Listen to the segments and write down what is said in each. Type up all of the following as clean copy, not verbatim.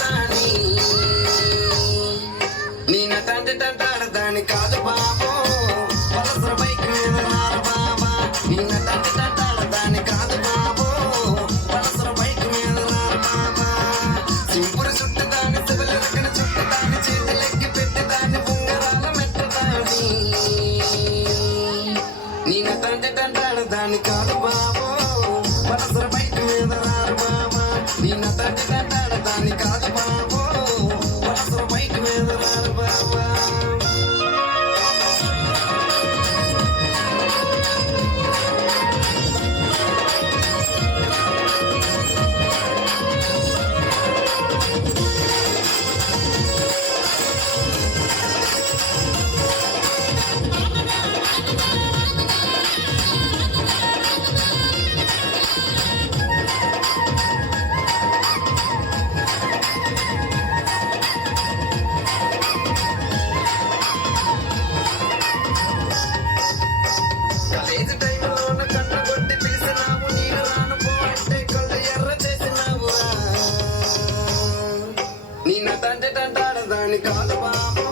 దాని నీ నటంటే తంటాడదాని కాదు బాబో పలసర బైక్ మీద రారు బాబా నీ నటంటే తంటాడదాని కాదు బాబో పలసర బైక్ మీద రారు బాబా సింపురు చుట్టు దాన్ని సిబిలెరకన చుట్టు దాన్ని చేతులెక్కి పెట్టి దాన్ని ఉంగరాల మెట్టదాని నీ నటంటే తంటాడదాని కాదు బాబో పలసర బైక్ మీద రారు బాబా నీ నటంటే తంటాడదాని కాదు బాబో పలసర బైక్ మీద రారు బాబా కాలేజీ టైంలోన కన్ను కొట్టి పిలిచినావు నేను రాను పో అంటే కళ్ళు ఎర్ర చేసినావురా నీ నటంటే తంటాడదాని కాదు బాబో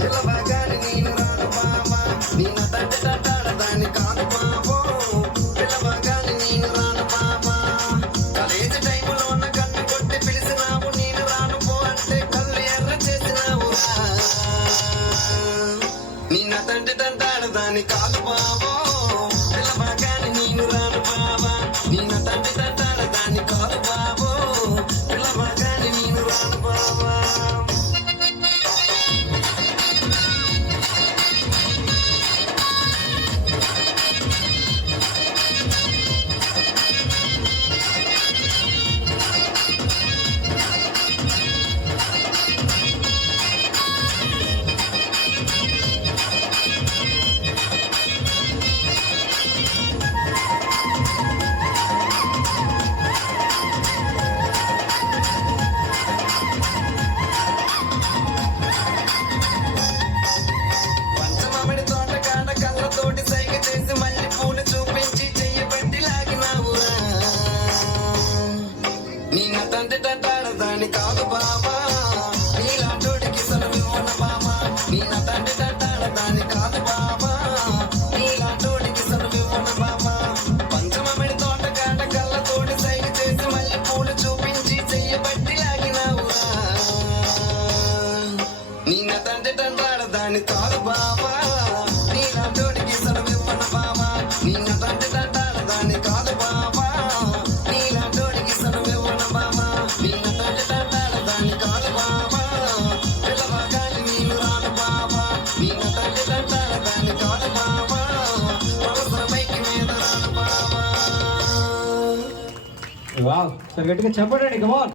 పిల్లబాగాని నేను రాను బాబా నీ నటంటే తంటాడదాని కాదు బాబో పిల్లబాగాని నేను రాను బాబా కాలేజీ టైంలోన కన్ను కొట్టి పిలిచినావు నేను రాను పో అంటే కళ్ళు ఎర్ర చేసినావురా నీ నటంటే తంటాడదాని కాదు బాబో పిల్లబాగాని నేను రాను బాబా నీ నటంటే తంటాడదాని కాదు బాబో పిల్లబాగాని నేను రాను బాబా పంచమామిడి తోట కాడ కళ్ళతోటి సైగ చేసి మళ్ళీ పూలు చూపించి చెయ్యబట్టి లాగినావురా నీ నటంటే తంటాడదాని కాదు బాబా నీలాంటోడికి సెలవివ్వన బాబా నీ నటంటే తంటాడదాని కాదు బాబా నీలాంటోడికి సెలవివ్వన బాబా పంచమామిడి తోట కాడ కళ్ళతోటి సైగ చేసి మళ్ళీ పూలు చూపించి చెయ్యబట్టి లాగినావురా నీ నటంటే తంటాడదాని కాదు బాబా నీలాంటోడికి సెలవివ్వన బాబా నీ నటంటే తంటాడదాని కాదు బాబా నీలాంటోడికి సెలవివ్వన బాబా నీ నటంటే తంటాడదాని కాదు బాబా పిల్లబాగాని నేను రాను బాబా నీ నటంటే తంటాడదాని కాదు బాబా పలసర బైక్ మీద రాను బాబా వావ్, సరే గట్టిగా చెప్పండి, కమాన్.